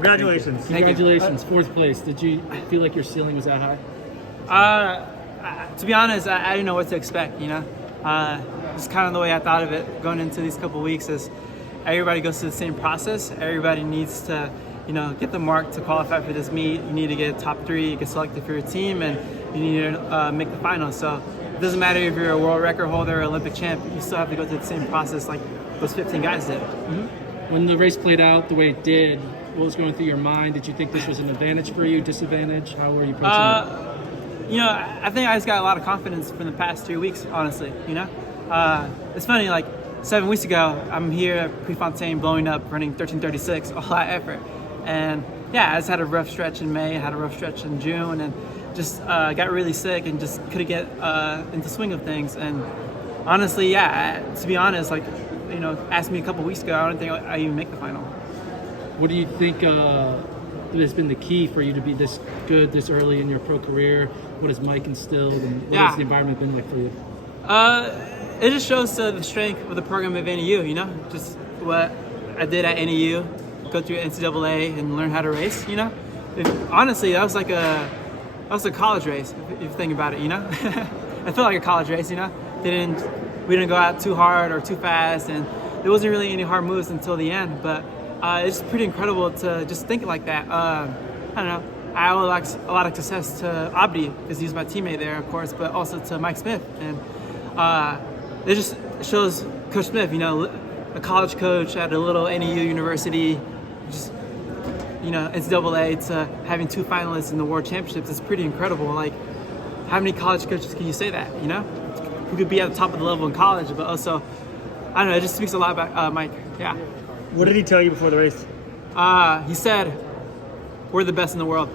Congratulations. Congratulations, fourth place. Did you feel like your ceiling was that high? To be honest, I didn't know what to expect, you know. It's kind of the way I thought of it going into these couple weeks is everybody goes through the same process. Everybody needs to, you know, get the mark to qualify for this meet. You need to get top 3, get selected for your team, and you need to make the finals. So it doesn't matter if you're a world record holder or Olympic champ, you still have to go through the same process like those 15 guys did. Mm-hmm. When the race played out the way it did, what was going through your mind? Did you think this was an advantage for you, disadvantage? How were you approaching it? You know, I think I just got a lot of confidence from the past 3 weeks, honestly, you know? It's funny, like 7 weeks ago, I'm here at Prefontaine blowing up, running 13:36, all out effort. And yeah, I just had a rough stretch in May, had a rough stretch in June, and just got really sick and just couldn't get into swing of things. And honestly, yeah, to be honest, like, you know, asked me a couple weeks ago, I don't think I even make the final. What do you think has been the key for you to be this good this early in your pro career? What has Mike instilled, and what has the environment been like for you? It just shows the strength of the program at NEU, you know? Just what I did at NEU, go through NCAA and learn how to race, you know? Honestly, that was a college race, if you think about it, you know? I felt like a college race, you know? We didn't go out too hard or too fast, and there wasn't really any hard moves until the end, but it's pretty incredible to just think like that. I don't know. I owe a lot of success to Abdi, because he was my teammate there, of course, but also to Mike Smith. And it just shows Coach Smith, you know, a college coach at a little NEU university, just, you know, NCAA, to having 2 finalists in the World Championships is pretty incredible. Like, how many college coaches can you say that, you know? Who could be at the top of the level in college, but also, I don't know, it just speaks a lot about Mike, yeah. What did he tell you before the race? He said, we're the best in the world.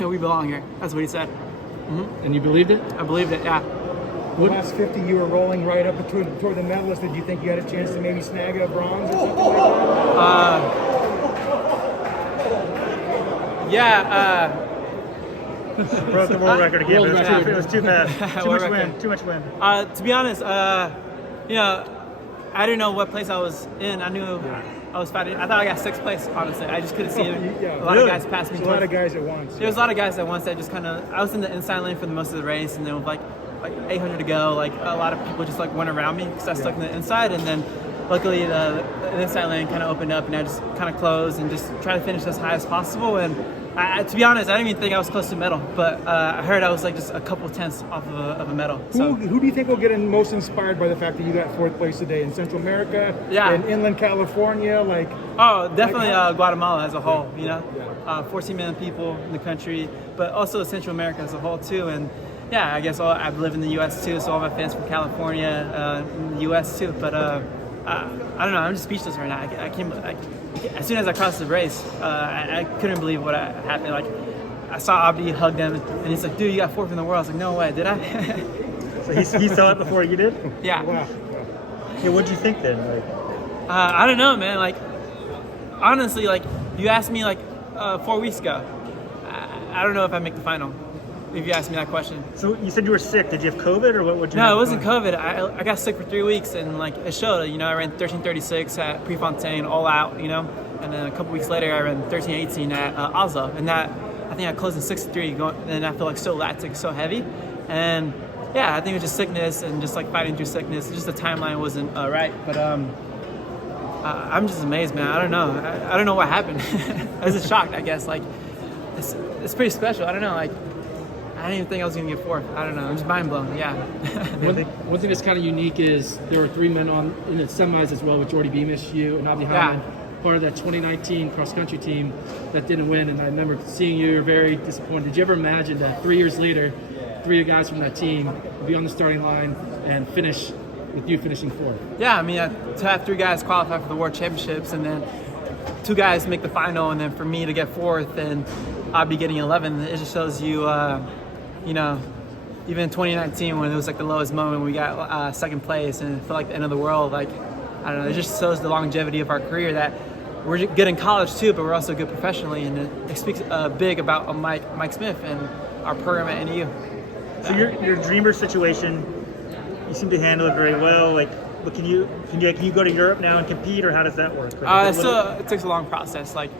We belong here. That's what he said. Mm-hmm. And you believed it? I believed it, yeah. The last 50, you were rolling right up toward the medalist. Did you think you had a chance to maybe snag a bronze or something like that? Yeah. Broke the world record again. It was too fast. Too much wind. To be honest, you know, I didn't know what place I was in. I knew I was fighting. I thought I got 6th place, honestly. I just couldn't see a lot of guys pass me. A lot of guys at once. There was a lot of guys at once that just kind of, I was in the inside lane for the most of the race, and then with like 800 to go, like a lot of people just like went around me because I stuck in the inside, and then luckily the inside lane kind of opened up, and I just kind of closed and just tried to finish as high as possible. And to be honest, I didn't even think I was close to medal, but I heard I was like just a couple tenths off of a medal. So who do you think will get most inspired by the fact that you got 4th place today in Central America, in inland California, like? Oh, definitely Guatemala as a whole. You know, 14 million people in the country, but also Central America as a whole too. And yeah, I guess I live in the U.S. too, so all my fans from California, in the U.S. too. But I don't know, I'm just speechless right now. I can't. As soon as I crossed the race, I couldn't believe what happened. Like, I saw Abdi hug them, and he's like, "Dude, you got 4th in the world." I was like, "No way, did I?" So he saw it before you did? Yeah. Wow. Hey, what'd you think then? Like, I don't know, man. Like, honestly, like, you asked me like 4 weeks ago. I don't know if I make the final. If you asked me that question. So you said you were sick. Did you have COVID or what? No, it wasn't COVID. I got sick for 3 weeks, and like it showed. You know, I ran 13:36 at Prefontaine, all out. You know, and then a couple weeks later, I ran 13:18 at Oslo, and that I think I closed in 63. And I feel like so lactic, so heavy, and yeah, I think it was just sickness and just like fighting through sickness. Just the timeline wasn't right, but I'm just amazed, man. I don't know. I don't know what happened. I was just shocked, I guess. Like, it's pretty special. I don't know, like. I didn't even think I was going to get 4th. I don't know. I'm just mind blown. Yeah. One thing that's kind of unique is there were 3 men in the semis as well with Jordy Beamish, you, and Abdi Hyman, part of that 2019 cross-country team that didn't win. And I remember seeing you were very disappointed. Did you ever imagine that 3 years later, 3 guys from that team would be on the starting line and finish with you finishing 4th? Yeah, I mean, to have 3 guys qualify for the World Championships and then 2 guys make the final, and then for me to get 4th and Abdi getting 11th, it just shows you, you know, even in 2019 when it was like the lowest moment, we got 2nd place and it felt like the end of the world. Like, I don't know, it just shows the longevity of our career that we're good in college too, but we're also good professionally, and it speaks big about Mike Smith and our program at NEU. So your dreamer situation, you seem to handle it very well. Like, but can you go to Europe now and compete, or how does that work? It takes a long process. Like,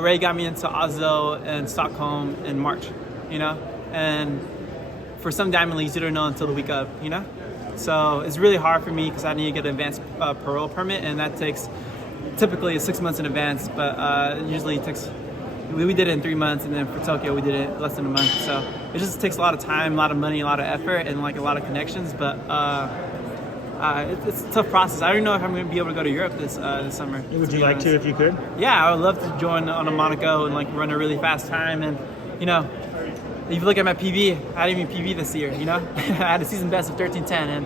Ray got me into Oslo and Stockholm in March, you know, and for some diamond leagues, you don't know until the week of, you know? So it's really hard for me because I need to get an advanced parole permit, and that takes typically 6 months in advance, but usually it takes, we did it in 3 months, and then for Tokyo, we did it less than a month. So it just takes a lot of time, a lot of money, a lot of effort, and like a lot of connections, but it's a tough process. I don't know if I'm going to be able to go to Europe this summer. Would you like to if you could? Yeah, I would love to join on a Monaco and like run a really fast time, and you know, if you look at my PB, I didn't even PB this year, you know? I had a season best of 13:10, and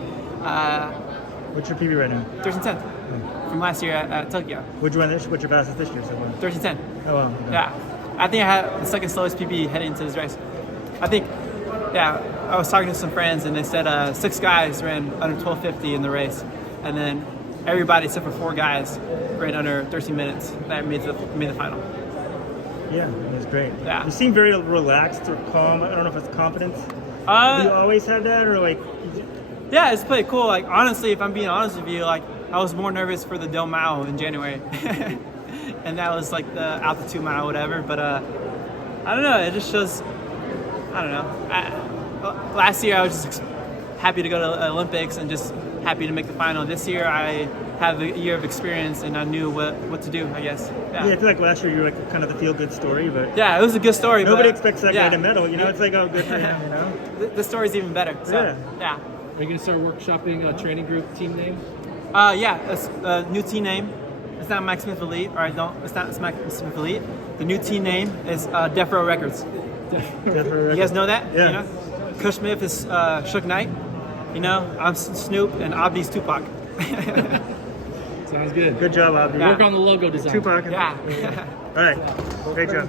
What's your PB right now? 13:10 from last year at Tokyo. What's your fastest this year so far? 13:10. Oh, wow. Okay. Yeah. I think I had the second slowest PB heading into this race. I think, yeah, I was talking to some friends, and they said 6 guys ran under 12:50 in the race, and then everybody except for 4 guys ran under 13 minutes that made the final. Yeah, that's great. Yeah. You seem very relaxed or calm. I don't know if it's confidence. Do you always have that, or like? Yeah, it's pretty cool. Like honestly, if I'm being honest with you, like I was more nervous for the Del Mao in January, and that was like the altitude mile, whatever. But I don't know. It just shows. I don't know. Last year I was just happy to go to the Olympics and just happy to make the final. This year I have a year of experience and I knew what to do, I guess. Yeah, I feel like last year you were like kind of the feel-good story, but yeah, it was a good story. Nobody but, expects that guy to medal. You know, it's like, oh, good for him. You know, the story's even better. So, yeah. Are you going to start workshopping a training group team name? Yeah, it's a new team name. It's not Mike Smith Elite, or it's not Mike Smith Elite. The new team name is Death Row Records. You guys know that? Yeah. You know? Kush Smith is Suge Knight. You know, I'm Snoop, and Abdi's Tupac. Sounds good. Good job, Abdi. Work on the logo design. Tupac. Yeah. All right. Great job.